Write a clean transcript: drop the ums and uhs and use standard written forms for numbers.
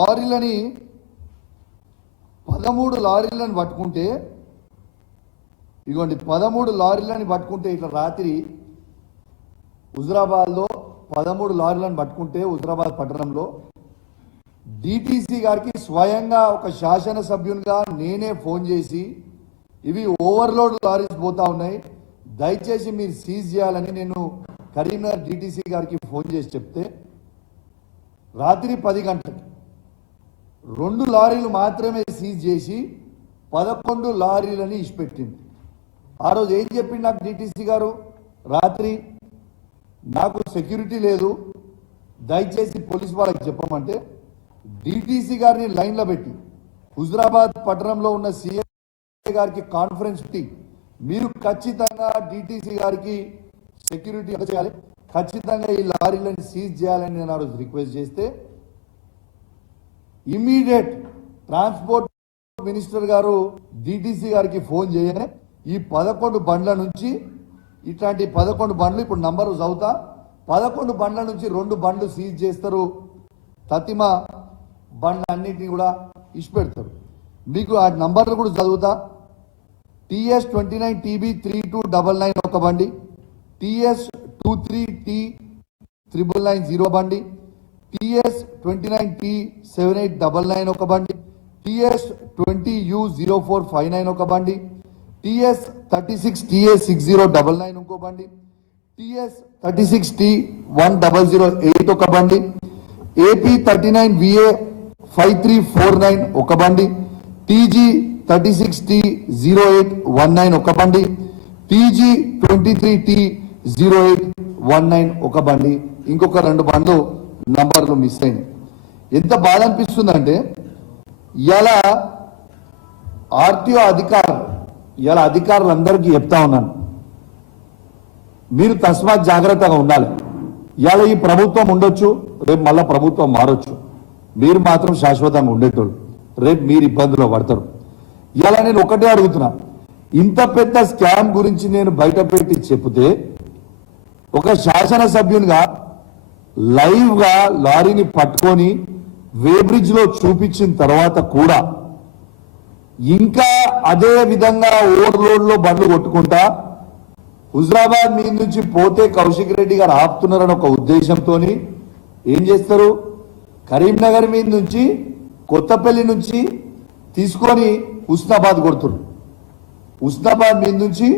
లారీలని 13 లారీలను పట్టుకుంటే ఇగోండి 13 లారీలని పట్టుకుంటే ఇట్లా రాత్రి హుజరాబాద్లో 13 లారీలను పట్టుకుంటే హుజరాబాద్ పట్టణంలో డిటిసి గారికి స్వయంగా ఒక శాసనసభ్యునిగా నేనే ఫోన్ చేసి ఇవి ఓవర్లోడ్ లారీస్ పోతా ఉన్నాయి, దయచేసి మీరు సీజ్ చేయాలని నేను కరీంనగర్ డిటిసి గారికి ఫోన్ చేసి చెప్తే రాత్రి 10 గంటలకి 2 లారీలు మాత్రమే సీజ్ చేసి 11 లారీలని ఇచ్చిపెట్టింది. ఆ రోజు ఏం చెప్పింది నాకు డిటిసి గారు, రాత్రి నాకు సెక్యూరిటీ లేదు, దయచేసి పోలీస్ వాళ్ళకి చెప్పమంటే డిటిసి గారిని లైన్లో పెట్టి హుజరాబాద్ పట్టణంలో ఉన్న సీఎం గారికి కాన్ఫరెన్స్ పెట్టి మీరు ఖచ్చితంగా డిటిసి గారికి సెక్యూరిటీ చేయాలి, ఖచ్చితంగా ఈ లారీలను సీజ్ చేయాలని నేను ఆ రోజు రిక్వెస్ట్ చేస్తే ఇమ్మీడియట్ ట్రాన్స్పోర్ట్ మినిస్టర్ గారు డిటిసి గారికి ఫోన్ చేయగానే ఈ 11 బండ్ల నుంచి ఇట్లాంటి 11 బండ్లు ఇప్పుడు నంబరు చదువుతా 11 బండ్ల నుంచి 2 బండ్లు సీజ్ చేస్తారు, తతిమ బండ్ల అన్నింటినీ కూడా ఇచ్చిపెడతారు. మీకు ఆ నంబర్లు కూడా చదువుతా. TS29TB3299 ఒక బండి, TS23T990 బండి, TS29T7899 ఒక బండి, TS20U0459 ఒక బండి, TS36TA6099 ఇంకో బండి, TS36T1008 ఒక బండి, AP39VA5349 ఒక బండి, TG36T0819 ఒక బండి, TG23T0819 ఒక బండి, ఇంకొక 2 బండ్లు నంబర్లు మిస్ అయింది. ఎంత బాధ అనిపిస్తుందంటే ఇలా ఆర్టీఓ అధికారులందరికీ చెప్తా ఉన్నాను, మీరు తస్మాత్ జాగ్రత్తగా ఉండాలి. ఇలా ఈ ప్రభుత్వం ఉండొచ్చు, రేపు మళ్ళా ప్రభుత్వం మారొచ్చు, మీరు మాత్రం శాశ్వతంగా ఉండేటోళ్ళు, రేపు మీరు ఇబ్బందులో పడతారు. ఇలా నేను ఒకటే అడుగుతున్నా, ఇంత పెద్ద స్కామ్ గురించి నేను బయట పెట్టి చెప్తే ఒక శాసనసభ్యునిగా లైవ్ గా లారీని పట్టుకొని వేబ్రిడ్జ్ లో చూపించిన తర్వాత కూడా ఇంకా అదే విధంగా ఓవర్లోడ్ లో బండ్లు కొట్టుకుంటా హుజరాబాద్ మీద నుంచి పోతే కౌశిక్ రెడ్డి గారు ఆపుతున్నారని ఒక ఉద్దేశంతో ఏం చేస్తారు, కరీంనగర్ మీద నుంచి కొత్తపల్లి నుంచి తీసుకొని హుస్నాబాద్ కొడుతున్నారు, హుస్నాబాద్ మీద నుంచి